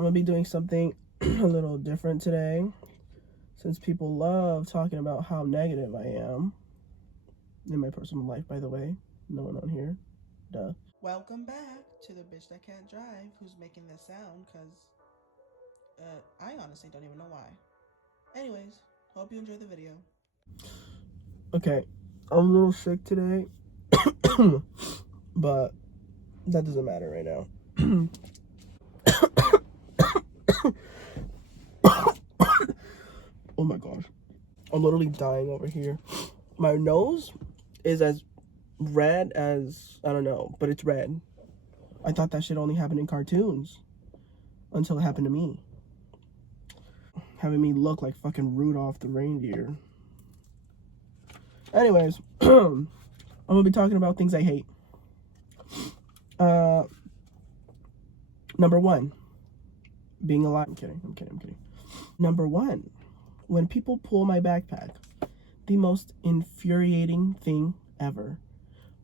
I'm gonna be doing something a little different today, since people love talking about how negative I am in my personal life, by the way. No one on here. Duh. Welcome back to the bitch that can't drive who's making this sound because I honestly don't even know why. Anyways, hope you enjoy the video. Okay, I'm a little sick today, but that doesn't matter right now. Oh my gosh. I'm literally dying over here. My nose is as red as, I don't know, but it's red. I thought that shit only happened in cartoons until it happened to me. Having me look like fucking Rudolph the reindeer. Anyways, I'm gonna be talking about things I hate. Number one, being alive. I'm kidding. Number one, when people pull my backpack, the most infuriating thing ever.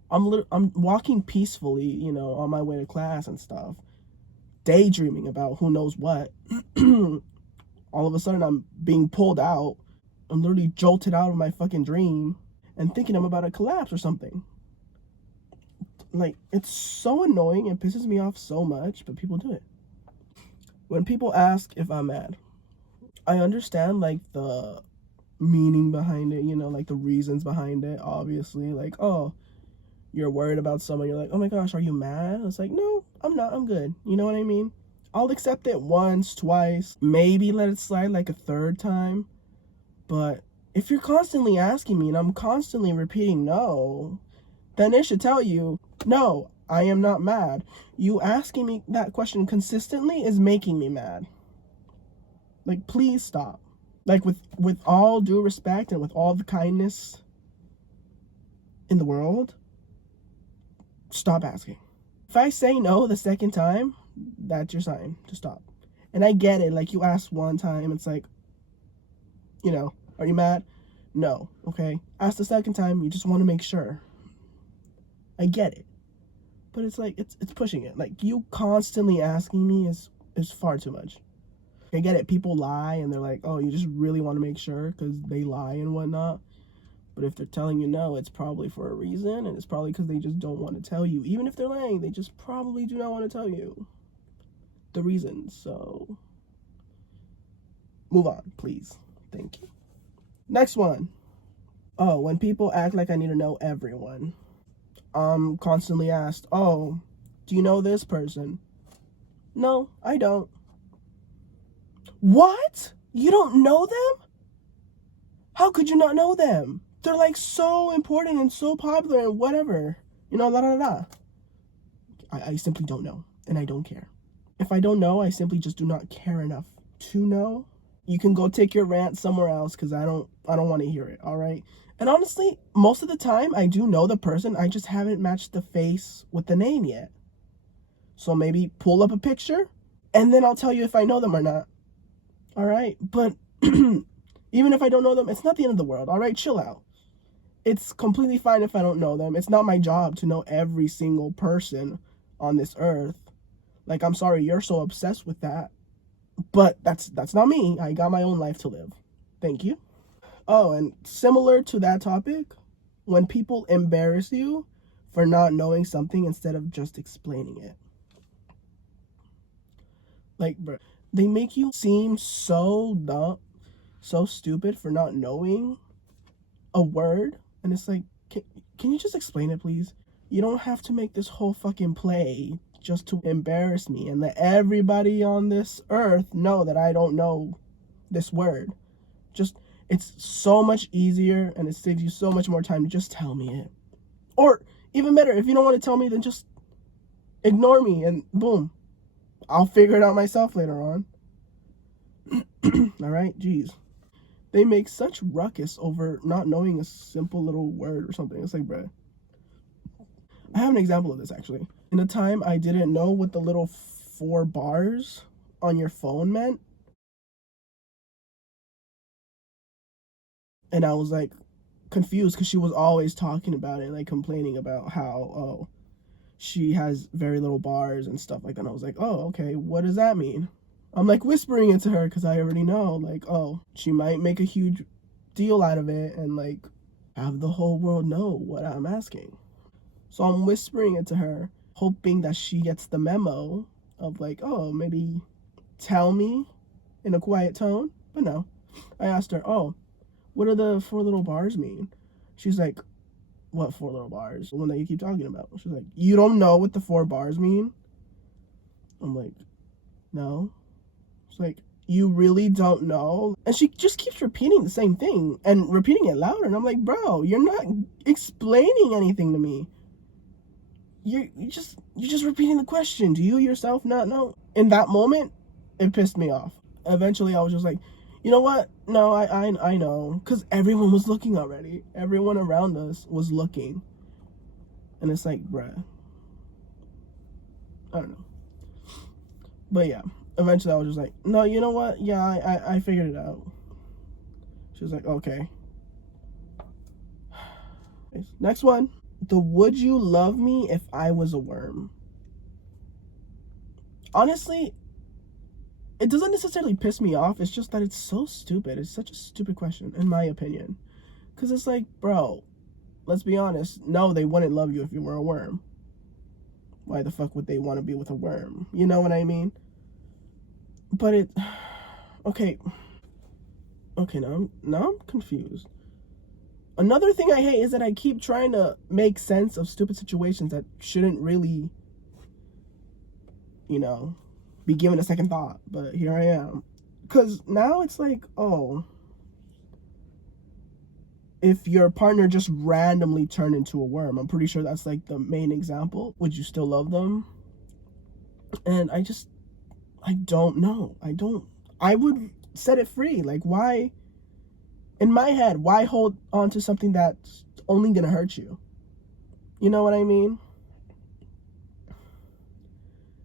I'm walking peacefully, you know, on my way to class and stuff, daydreaming about who knows what. All of a sudden, I'm being pulled out. I'm literally jolted out of my fucking dream and thinking I'm about to collapse or something. Like, it's so annoying and pisses me off so much, but people do it. When people ask if I'm mad, I understand, like, the meaning behind it, you know, like the reasons behind it, obviously. Like, oh, you're worried about someone, you're like, oh my gosh, are you mad? It's like, no, I'm not, I'm good. You know what I mean? I'll accept it once, twice, maybe let it slide like a third time. But if you're constantly asking me and I'm constantly repeating no, then it should tell you, no, I am not mad. You asking me that question consistently is making me mad. Like, please stop. Like, with all due respect and with all the kindness in the world, stop asking. If I say no the second time, that's your sign to stop. And I get it. Like, you asked one time, it's like, you know, are you mad? No. Okay. Ask the second time, you just want to make sure. I get it. But it's like, it's pushing it. Like, you constantly asking me is far too much. I get it. People lie and they're like, oh, you just really want to make sure because they lie and whatnot. But if they're telling you no, it's probably for a reason, and it's probably because they just don't want to tell you. Even if they're lying, they just probably do not want to tell you the reason. So move on, please. Thank you. Next one. Oh, when people act like I need to know everyone. I'm constantly asked, oh, do you know this person? No, I don't. What? You don't know them? How could you not know them? They're like so important and so popular and whatever. You know, la la la. I simply don't know, and I don't care. If I don't know, I simply just do not care enough to know. You can go take your rant somewhere else because I don't want to hear it, all right? And honestly, most of the time I do know the person, I just haven't matched the face with the name yet. So maybe pull up a picture and then I'll tell you if I know them or not. All right? But even if I don't know them, it's not the end of the world, all right? Chill out. It's completely fine if I don't know them. It's not my job to know every single person on this earth. Like, I'm sorry you're so obsessed with that. But that's not me. I got my own life to live. Thank you. Oh, and similar to that topic, when people embarrass you for not knowing something instead of just explaining it. Like, bro, they make you seem so dumb, so stupid for not knowing a word. And it's like, can you just explain it, please? You don't have to make this whole fucking play just to embarrass me and let everybody on this earth know that I don't know this word. Just, it's so much easier and it saves you so much more time to just tell me it. Or even better, if you don't want to tell me, then just ignore me and boom, I'll figure it out myself later on. All right, jeez. They make such ruckus over not knowing a simple little word or something. It's like, bruh. I have an example of this, actually. In a time I didn't know what the little 4 bars on your phone meant. And I was, like, confused because she was always talking about it, like, complaining about how, oh, she has very little bars and stuff like that. And I was like, oh, okay, what does that mean? I'm like whispering it to her because I already know, like, oh, she might make a huge deal out of it and like have the whole world know what I'm asking. So I'm whispering it to her, hoping that she gets the memo of like, oh, maybe tell me in a quiet tone. But no, I asked her, oh, what do the 4 little bars mean? She's like, what 4 little bars? The one that you keep talking about. She's like, you don't know what the 4 bars mean? I'm like, no. She's like, you really don't know? And she just keeps repeating the same thing and repeating it louder. And I'm like, bro, you're not explaining anything to me. You're just repeating the question. Do you yourself not know? In that moment, it pissed me off. Eventually, I was just like, you know what? No, I know. Because everyone was looking already. Everyone around us was looking. And it's like, bruh. I don't know. But yeah, eventually I was just like, no, you know what? Yeah, I figured it out. She was like, okay. Next one. The would you love me if I was a worm? Honestly, it doesn't necessarily piss me off. It's just that it's so stupid. It's such a stupid question, in my opinion. Because it's like, bro, let's be honest. No, they wouldn't love you if you were a worm. Why the fuck would they want to be with a worm? You know what I mean? But it... Okay, now I'm confused. Another thing I hate is that I keep trying to make sense of stupid situations that shouldn't really, you know, be given a second thought. But here I am. Because now it's like, oh, if your partner just randomly turned into a worm, I'm pretty sure that's like the main example. Would you still love them? And I don't know. I would set it free. Like, why? In my head, why hold on to something that's only gonna hurt you? You know what I mean?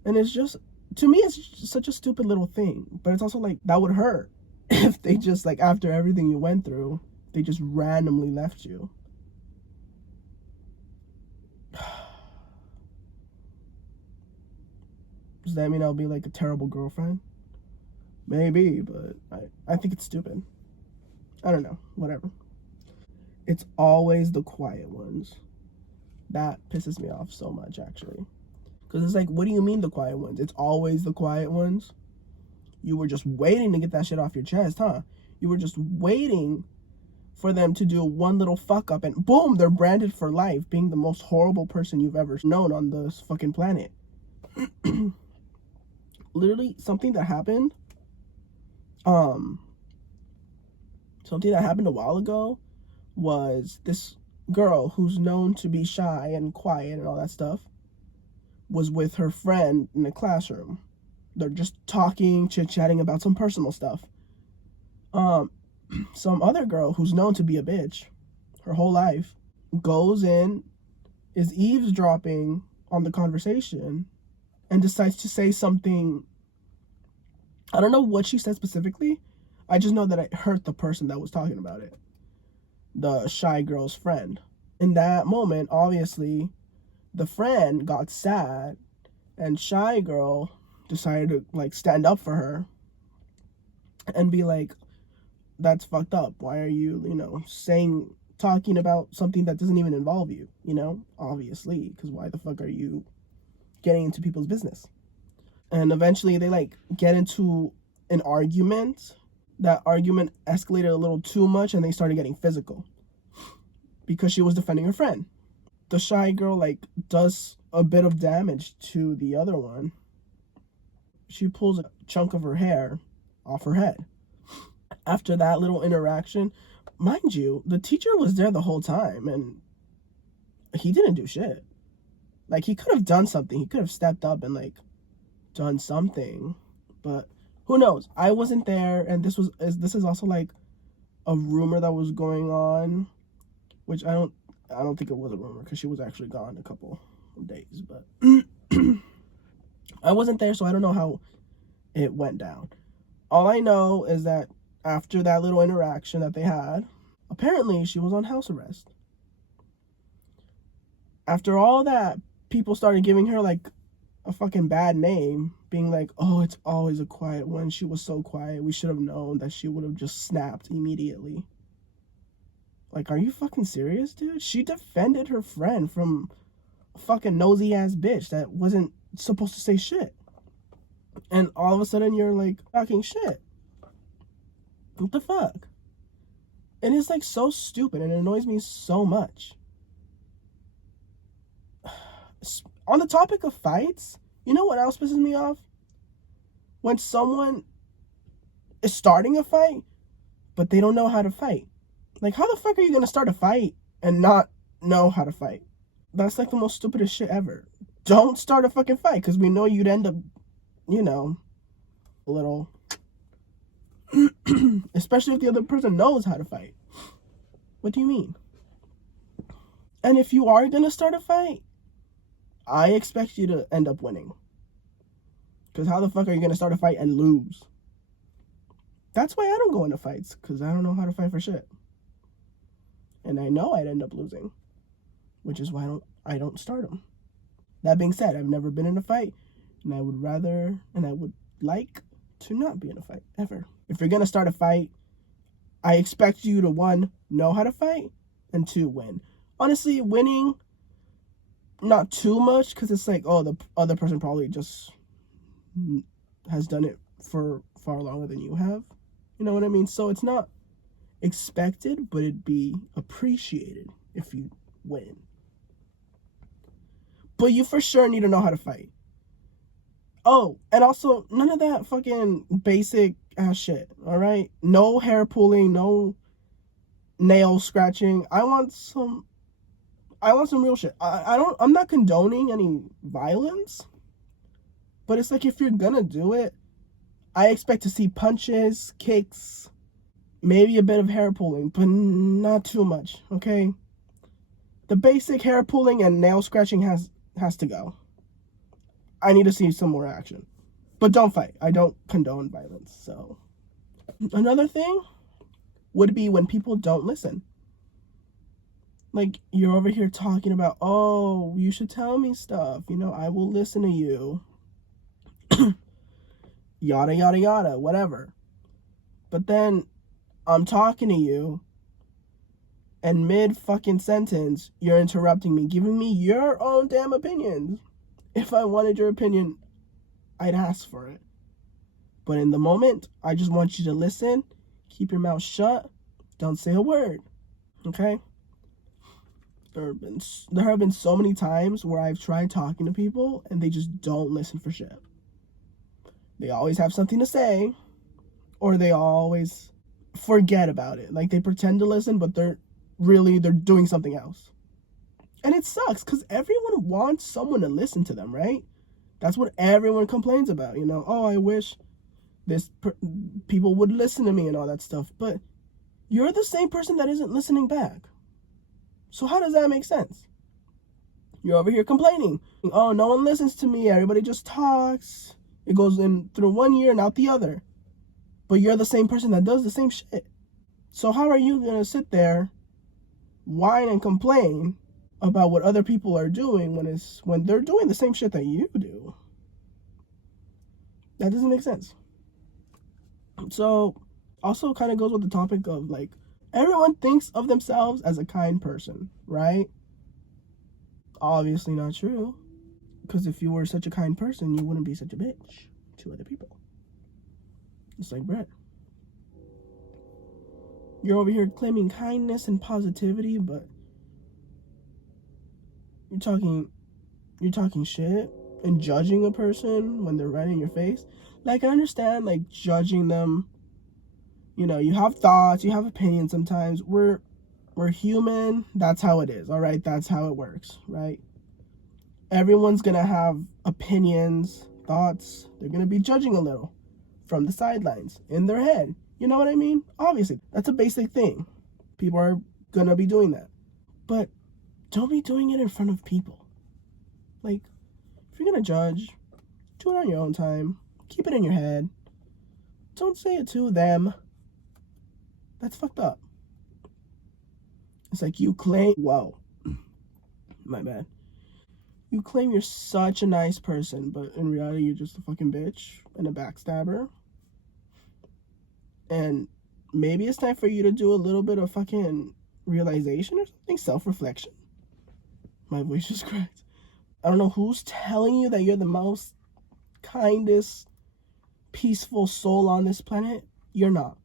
And it's just, to me, it's just such a stupid little thing. But it's also like, that would hurt if they just, like, after everything you went through, they just randomly left you. Does that mean I'll be like a terrible girlfriend? Maybe, but I think it's stupid. I don't know, whatever. It's always the quiet ones. That pisses me off so much, actually. Because it's like, what do you mean the quiet ones? It's always the quiet ones? You were just waiting to get that shit off your chest, huh? You were just waiting for them to do one little fuck up and boom, they're branded for life, being the most horrible person you've ever known on this fucking planet. Literally, something that happened a while ago was this girl who's known to be shy and quiet and all that stuff was with her friend in the classroom. They're just talking, chit-chatting about some personal stuff. Some other girl who's known to be a bitch her whole life goes in, is eavesdropping on the conversation, and decides to say something. I don't know what she said specifically. I just know that it hurt the person that was talking about it. The shy girl's friend. In that moment, obviously, the friend got sad, and shy girl decided to, like, stand up for her and be like, that's fucked up. Why are you, talking about something that doesn't even involve you, obviously, because why the fuck are you getting into people's business? And eventually they, like, get into an argument. That argument escalated a little too much, and they started getting physical because she was defending her friend. The shy girl, like, does a bit of damage to the other one. She pulls a chunk of her hair off her head. After that little interaction, mind you, the teacher was there the whole time, and he didn't do shit. Like, he could have done something. He could have stepped up and, like, done something, but who knows? I wasn't there, and this is also like a rumor that was going on, which I don't think it was a rumor because she was actually gone a couple of days, but I wasn't there, so I don't know how it went down. All I know is that after that little interaction that they had, apparently she was on house arrest. After all that, people started giving her, like, a fucking bad name, being like, oh, it's always a quiet one. She was so quiet. We should have known that she would have just snapped immediately. Like, are you fucking serious, dude? She defended her friend from a fucking nosy ass bitch that wasn't supposed to say shit. And all of a sudden you're like talking shit. What the fuck? And it's like so stupid and it annoys me so much. On the topic of fights, you know what else pisses me off? When someone is starting a fight, but they don't know how to fight. Like, how the fuck are you gonna start a fight and not know how to fight? That's like the most stupidest shit ever. Don't start a fucking fight, because we know you'd end up, you know, a little... especially if the other person knows how to fight. What do you mean? And if you are gonna start a fight, I expect you to end up winning. Because how the fuck are you gonna start a fight and lose? That's why I don't go into fights, because I don't know how to fight for shit. And I know I'd end up losing, which is why I don't start them. That being said, I've never been in a fight, and I would like to not be in a fight, ever. If you're gonna start a fight, I expect you to, 1, know how to fight, and 2, win. Honestly, winning, not too much, because it's like, oh, the other person probably just has done it for far longer than you have. You know what I mean? So it's not expected, but it'd be appreciated if you win. But you for sure need to know how to fight. Oh, and also, none of that fucking basic ass shit, alright? No hair pulling, no nail scratching. I want some real shit. I'm not condoning any violence, but it's like, if you're gonna do it, I expect to see punches, kicks, maybe a bit of hair pulling, but not too much, okay? The basic hair pulling and nail scratching has to go. I need to see some more action. But don't fight. I don't condone violence, so. Another thing would be when people don't listen. Like, you're over here talking about, oh, you should tell me stuff. You know, I will listen to you. Yada, yada, yada, whatever. But then I'm talking to you, and mid-fucking sentence, you're interrupting me, giving me your own damn opinions. If I wanted your opinion, I'd ask for it. But in the moment, I just want you to listen, keep your mouth shut, don't say a word, okay? There have been so many times where I've tried talking to people, and they just don't listen for shit. They always have something to say, or they always forget about it. Like, they pretend to listen, but they're doing something else. And it sucks, because everyone wants someone to listen to them, right? That's what everyone complains about, you know? Oh, I wish people would listen to me and all that stuff. But you're the same person that isn't listening back. So how does that make sense? You're over here complaining. Oh, no one listens to me. Everybody just talks. It goes in through one ear and out the other. But you're the same person that does the same shit. So how are you going to sit there, whine and complain about what other people are doing when they're doing the same shit that you do? That doesn't make sense. So, also kind of goes with the topic of, like, everyone thinks of themselves as a kind person, right? Obviously not true. Because if you were such a kind person, you wouldn't be such a bitch to other people. It's like Brett. You're over here claiming kindness and positivity, but you're talking shit and judging a person when they're right in your face. Like, I understand, like, judging them. You know, you have thoughts, you have opinions sometimes. We're human. That's how it is, all right? That's how it works, right? Everyone's going to have opinions, thoughts. They're going to be judging a little from the sidelines in their head. You know what I mean? Obviously, that's a basic thing. People are going to be doing that. But don't be doing it in front of people. Like, if you're going to judge, do it on your own time. Keep it in your head. Don't say it to them. That's fucked up. It's like you claim... Whoa. My bad. You claim you're such a nice person, but in reality, you're just a fucking bitch and a backstabber. And maybe it's time for you to do a little bit of fucking realization or something, self-reflection. My voice just cracked. I don't know who's telling you that you're the most kindest, peaceful soul on this planet. You're not.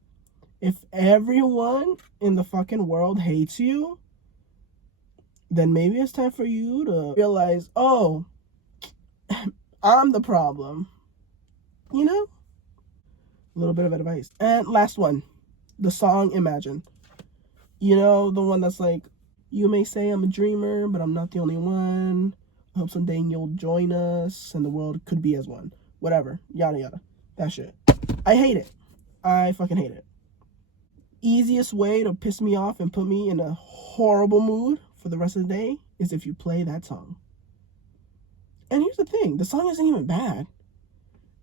If everyone in the fucking world hates you, then maybe it's time for you to realize, oh, I'm the problem. You know? A little bit of advice. And last one, the song Imagine. You know, the one that's like, you may say I'm a dreamer, but I'm not the only one. I hope someday you'll join us and the world could be as one. Whatever. Yada yada. That shit. I hate it. I fucking hate it. Easiest way to piss me off and put me in a horrible mood for the rest of the day is if you play that song. And here's the thing, the song isn't even bad.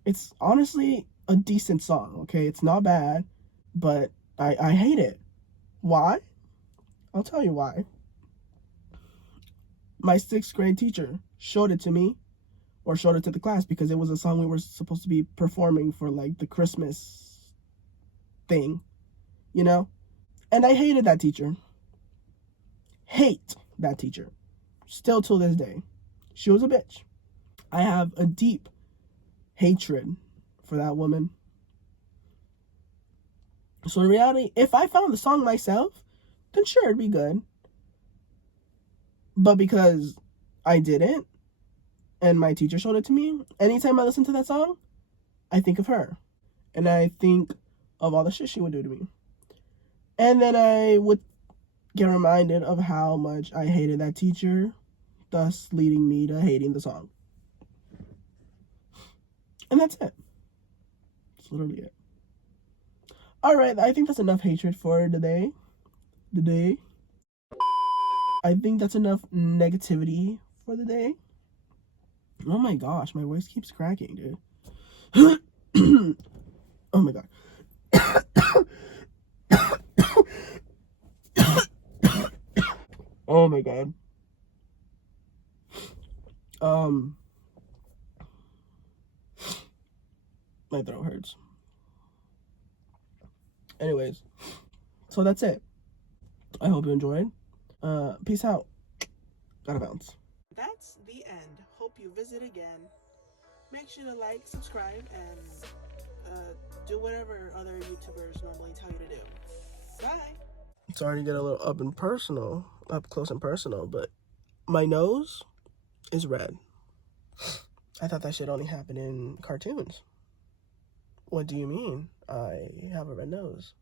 It's honestly a decent song, okay? It's not bad, but I hate it. Why? I'll tell you why. My 6th grade teacher showed it to me, or showed it to the class, because it was a song we were supposed to be performing for like the Christmas thing, you know? And I hated that teacher. Hate that teacher. Still till this day. She was a bitch. I have a deep hatred for that woman. So in reality, if I found the song myself, then sure, it'd be good. But because I didn't, and my teacher showed it to me, anytime I listen to that song, I think of her. And I think of all the shit she would do to me. And then I would get reminded of how much I hated that teacher, thus leading me to hating the song. And that's it. That's literally it. Alright, I think that's enough hatred for today. I think that's enough negativity for the day. Oh my gosh, my voice keeps cracking, dude. Oh my god. Oh my god. My throat hurts. Anyways, so that's it. I hope you enjoyed. Peace out. Gotta bounce. That's the end. Hope you visit again. Make sure to like, subscribe, and do whatever other YouTubers normally tell you to do. Bye. Sorry to get a little up close and personal, but my nose is red. I thought that shit only happened in cartoons. What do you mean? I have a red nose.